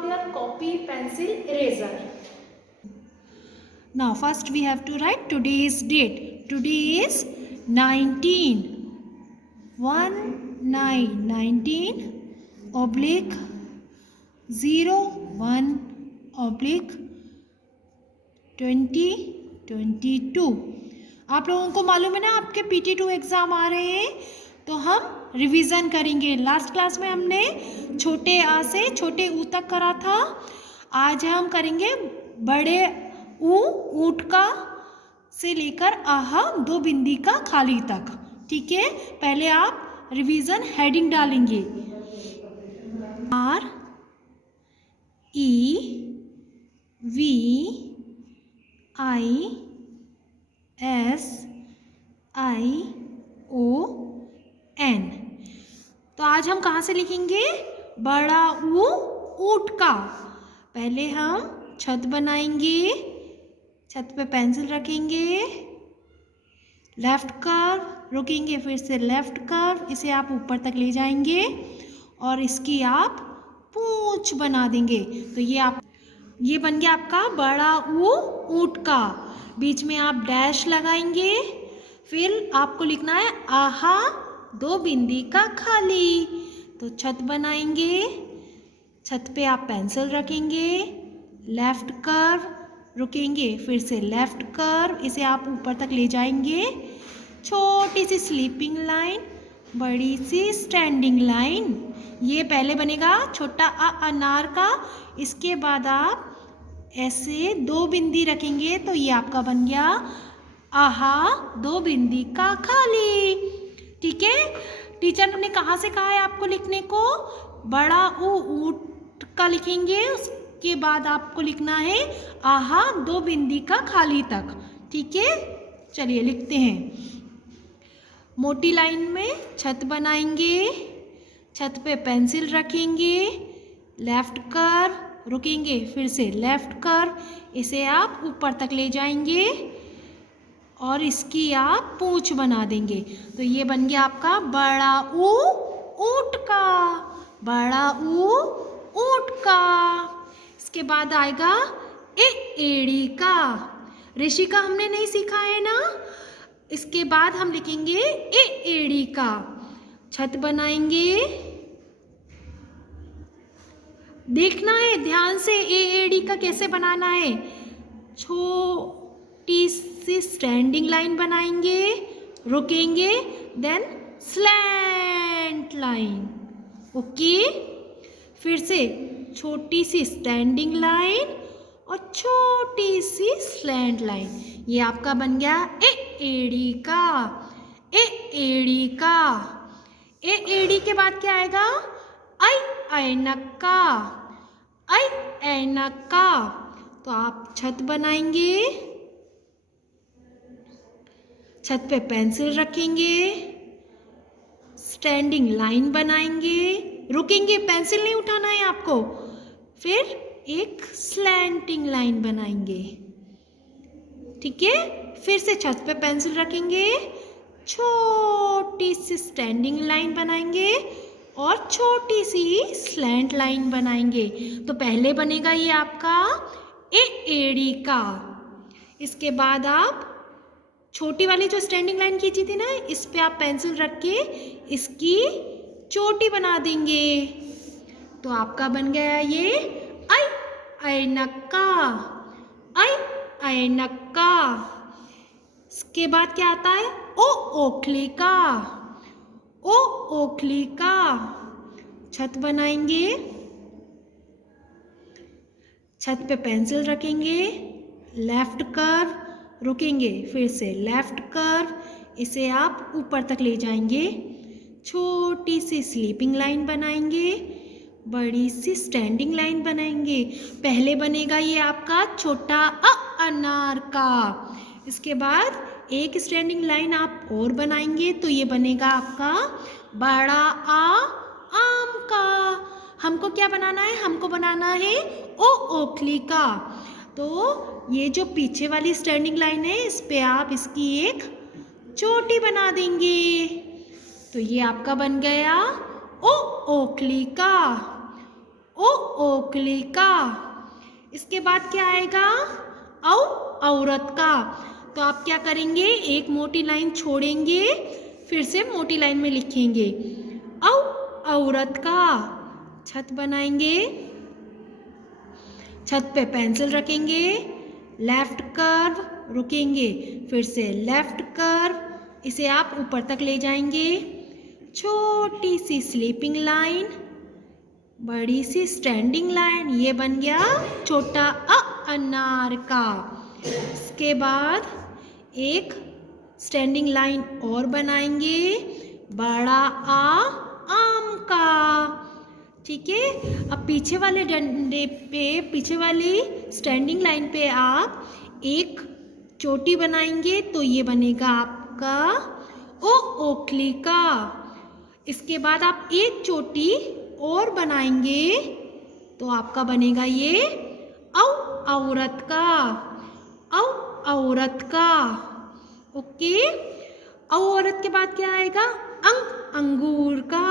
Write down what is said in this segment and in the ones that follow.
out your copy, pencil, eraser. Now first we have to write today's date. Today is 19 oblique 01/2022। आप लोगों को मालूम है ना आपके PT2 एग्ज़ाम आ रहे हैं, तो हम रिवीजन करेंगे। लास्ट क्लास में हमने छोटे आ से छोटे ऊ तक करा था। आज हम करेंगे बड़े ऊ ऊंट का से लेकर आहा दो बिंदी का खाली तक। ठीक है, पहले आप रिवीजन हेडिंग डालेंगे। REVISION। तो आज हम कहाँ से लिखेंगे? बड़ा ऊ ऊंट का। पहले हम छत बनाएंगे, छत पे पेंसिल रखेंगे, लेफ्ट कर्व, रुकेंगे, फिर से लेफ्ट कर्व, इसे आप ऊपर तक ले जाएंगे और इसकी आप पूंछ बना देंगे। तो ये बन गया आपका बड़ा ऊ ऊंट का। बीच में आप डैश लगाएंगे, फिर आपको लिखना है आहा दो बिंदी का खाली। तो छत बनाएंगे, छत पे आप पेंसिल रखेंगे, लेफ्ट कर्व, रुकेंगे, फिर से लेफ्ट कर्व, इसे आप ऊपर तक ले जाएंगे, छोटी सी स्लीपिंग लाइन, बड़ी सी स्टैंडिंग लाइन। ये पहले बनेगा छोटा अनार का। इसके बाद आप ऐसे दो बिंदी रखेंगे, तो ये आपका बन गया आहा दो बिंदी का खाली। ठीक है, टीचर ने कहाँ से कहा है आपको लिखने को? बड़ा ऊ ऊंट का लिखेंगे, उसके बाद आपको लिखना है आहा दो बिंदी का खाली तक। ठीक है, चलिए लिखते हैं। मोटी लाइन में छत बनाएंगे, छत पे पेंसिल रखेंगे, लेफ्ट कर्व, रुकेंगे, फिर से लेफ्ट कर्व, इसे आप ऊपर तक ले जाएंगे और इसकी आप पूंछ बना देंगे। तो ये बन गया आपका बड़ा ऊ ऊंट का। बड़ा ऊ ऊंट का। इसके बाद आएगा एड़ी का। ऋषि का हमने नहीं सीखा है ना। इसके बाद हम लिखेंगे एड़ी का। छत बनाएंगे, देखना है ध्यान से एड़ी का कैसे बनाना है। छोटी सी स्टैंडिंग लाइन बनाएंगे, रुकेंगे, देन स्लैंट लाइन। ओके, फिर से छोटी सी स्टैंडिंग लाइन और छोटी सी स्लैंट लाइन। ये आपका बन गया एड़ी का। एड़ी का। एड़ी के बाद क्या आएगा? ऐनक का। ऐनक का। तो आप छत बनाएंगे, छत पे पेंसिल रखेंगे, स्टैंडिंग लाइन बनाएंगे, रुकेंगे, पेंसिल नहीं उठाना है आपको, फिर एक स्लैंटिंग लाइन बनाएंगे। ठीक है, फिर से छत पे पेंसिल रखेंगे, छोटी सी स्टैंडिंग लाइन बनाएंगे और छोटी सी स्लैंट लाइन बनाएंगे। तो पहले बनेगा ये आपका एड़ी का। इसके बाद आप छोटी वाली जो स्टैंडिंग लाइन खींची थी ना, इस पे आप पेंसिल रख के इसकी चोटी बना देंगे। तो आपका बन गया ये ऐनक का। ऐनक का। इसके बाद क्या आता है? ओखली का। ओखली का। छत बनाएंगे, छत पे पेंसिल रखेंगे, लेफ्ट कर्व, रुकेंगे, फिर से लेफ्ट कर्व, इसे आप ऊपर तक ले जाएंगे, छोटी सी स्लीपिंग लाइन बनाएंगे, बड़ी सी स्टैंडिंग लाइन बनाएंगे। पहले बनेगा ये आपका छोटा अनार का। इसके बाद एक स्टैंडिंग लाइन आप और बनाएंगे, तो ये बनेगा आपका बड़ा आम का। हमको क्या बनाना है? हमको बनाना है ओखली का। तो ये जो पीछे वाली स्टैंडिंग लाइन है, इस पे आप इसकी एक चोटी बना देंगे। तो ये आपका बन गया ओखली का। ओ ओखली का। इसके बाद क्या आएगा, औ औरत का। तो आप क्या करेंगे, एक मोटी लाइन छोड़ेंगे, फिर से मोटी लाइन में लिखेंगे औ औरत का। छत बनाएंगे, छत पे पेंसिल रखेंगे, लेफ्ट कर्व, रुकेंगे, फिर से लेफ्ट कर्व, इसे आप ऊपर तक ले जाएंगे। छोटी सी स्लीपिंग लाइन, बड़ी सी स्टैंडिंग लाइन, ये बन गया छोटा अनार का। इसके बाद एक स्टैंडिंग लाइन और बनाएंगे, बड़ा आम का। ठीक है, अब पीछे वाले डंडे पे, पीछे वाली स्टैंडिंग लाइन पे आप एक चोटी बनाएंगे, तो ये बनेगा आपका ओ ओखली का। इसके बाद आप एक चोटी और बनाएंगे, तो आपका बनेगा ये औ औरत का, औ औरत का। ओके, औ औरत के बाद क्या आएगा, अंगूर का,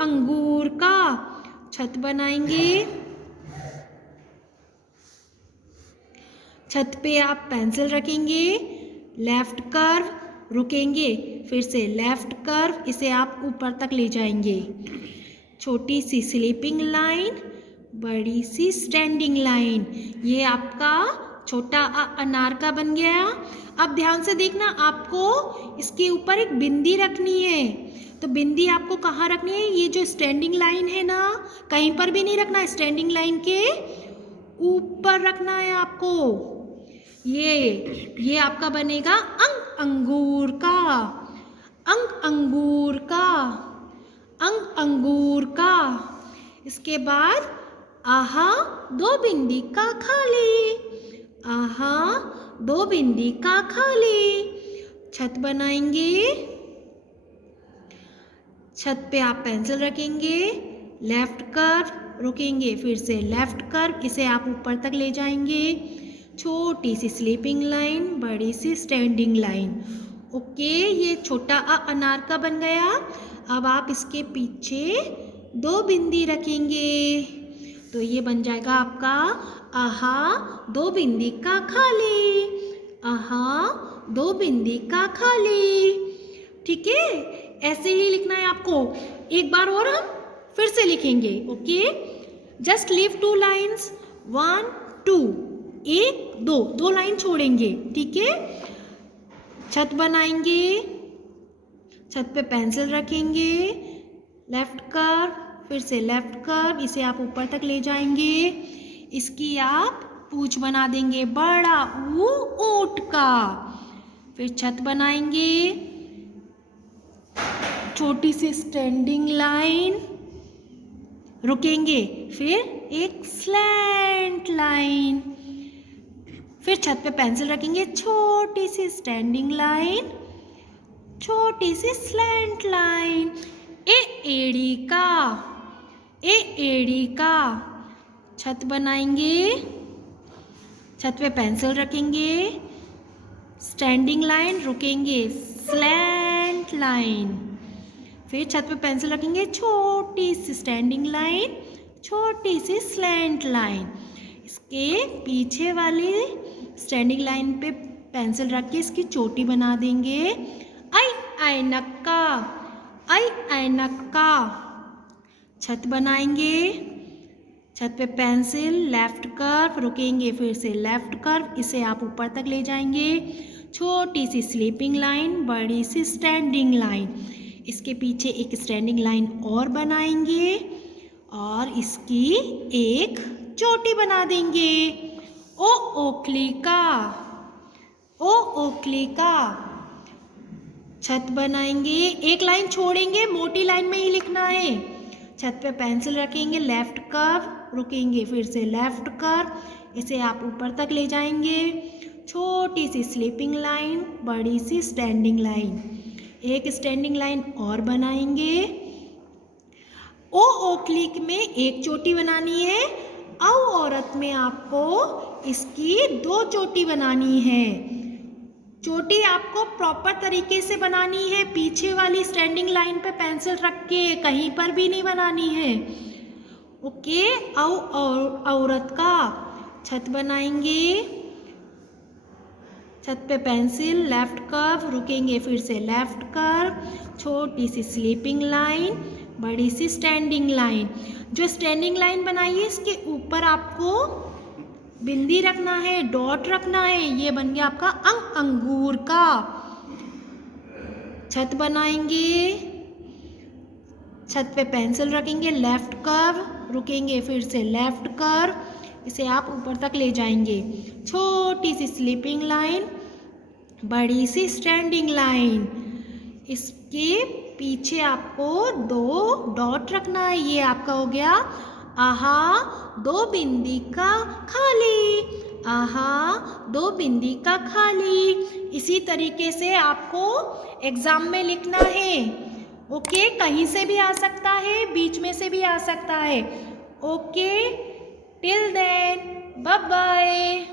अंगूर का। छत बनाएंगे, छत पे आप पेंसिल रखेंगे, लेफ्ट कर्व, रुकेंगे, फिर से लेफ्ट कर्व, इसे आप ऊपर तक ले जाएंगे। छोटी सी स्लीपिंग लाइन, बड़ी सी स्टैंडिंग लाइन, ये आपका छोटा अनार का बन गया। अब ध्यान से देखना, आपको इसके ऊपर एक बिंदी रखनी है। तो बिंदी आपको कहाँ रखनी है, ये जो स्टैंडिंग लाइन है ना, कहीं पर भी नहीं रखना है, स्टैंडिंग लाइन के ऊपर रखना है आपको। ये आपका बनेगा अंगूर का, अंगूर का, अंगूर का। इसके बाद आहा दो बिंदी का खाली, आहा दो बिंदी का खाली। छत बनाएंगे, छत पे आप पेंसिल रखेंगे, लेफ्ट कर्व, रुकेंगे, फिर से लेफ्ट कर्व, इसे आप ऊपर तक ले जाएंगे। छोटी सी स्लीपिंग लाइन, बड़ी सी स्टैंडिंग लाइन। ओके, ये छोटा अनार का बन गया। अब आप इसके पीछे दो बिंदी रखेंगे, तो ये बन जाएगा आपका आहा दो बिंदी का खाली, आहा दो बिंदी का खाली। ठीक है, ऐसे ही लिखना है आपको। एक बार और हम फिर से लिखेंगे। Okay, just leave 2 lines, 1 2, 1 2, 2 line छोड़ेंगे। ठीक है, छत बनाएंगे, छत पे पेंसिल रखेंगे, लेफ्ट कर्व, फिर से लेफ्ट कर्व, इसे आप ऊपर तक ले जाएंगे। इसकी आप पूंछ बना देंगे, बड़ा ऊंट का। फिर छत बनाएंगे, छोटी सी स्टैंडिंग लाइन, रुकेंगे, फिर एक स्लैंट लाइन, फिर छत पे पेंसिल रखेंगे, छोटी सी स्टैंडिंग लाइन, छोटी सी स्लैंट लाइन। एड़ी का, एड़ी का। छत बनाएंगे, छत पे पेंसिल रखेंगे, स्टैंडिंग लाइन, रुकेंगे, स्लैंट लाइन, फिर छत पे पेंसिल रखेंगे, छोटी सी स्टैंडिंग लाइन, छोटी सी स्लैंट लाइन। इसके पीछे वाली स्टैंडिंग लाइन पे पेंसिल रख के इसकी चोटी बना देंगे। ऐनक का, ऐनक का। छत बनाएंगे, छत पे पेंसिल, लेफ्ट कर्व, रुकेंगे, फिर से लेफ्ट कर्व, इसे आप ऊपर तक ले जाएंगे। छोटी सी स्लीपिंग लाइन, बड़ी सी स्टैंडिंग लाइन, इसके पीछे एक स्टैंडिंग लाइन और बनाएंगे और इसकी एक चोटी बना देंगे। ओ ओखली का, ओ ओखली का। छत बनाएंगे, एक लाइन छोड़ेंगे, मोटी लाइन में ही लिखना है। छत पे पेंसिल रखेंगे, लेफ्ट कर्व, रुकेंगे, फिर से लेफ्ट कर्व, इसे आप ऊपर तक ले जाएंगे। छोटी सी स्लीपिंग लाइन, बड़ी सी स्टैंडिंग लाइन, एक स्टैंडिंग लाइन और बनाएंगे। ओ ओखली में एक चोटी बनानी है, औ औरत में आपको इसकी 2 चोटी बनानी है। चोटी आपको प्रॉपर तरीके से बनानी है, पीछे वाली स्टैंडिंग लाइन पे पेंसिल रख के कहीं पर भी नहीं बनानी है। ओके, औरत का छत बनाएंगे, छत पे पेंसिल, लेफ्ट कर्व, रुकेंगे फिर से लेफ्ट कर्व, छोटी सी स्लीपिंग लाइन, बड़ी सी स्टैंडिंग लाइन। जो स्टैंडिंग लाइन बनाई है इसके ऊपर आपको बिंदी रखना है, डॉट रखना है। ये बन गया आपका अंगूर का छत बनाएंगे, छत पे पेंसिल रखेंगे, लेफ्ट कर्व, रुकेंगे फिर से लेफ्ट कर्व, इसे आप ऊपर तक ले जाएंगे, छोटी सी स्लीपिंग लाइन, बड़ी सी स्टैंडिंग लाइन। इसके पीछे आपको 2 डॉट रखना है। ये आपका हो गया आहा 2 बिंदी का खाली, आहा 2 बिंदी का खाली। इसी तरीके से आपको एग्जाम में लिखना है। ओके, कहीं से भी आ सकता है, बीच में से भी आ सकता है। Okay, till then, bye bye.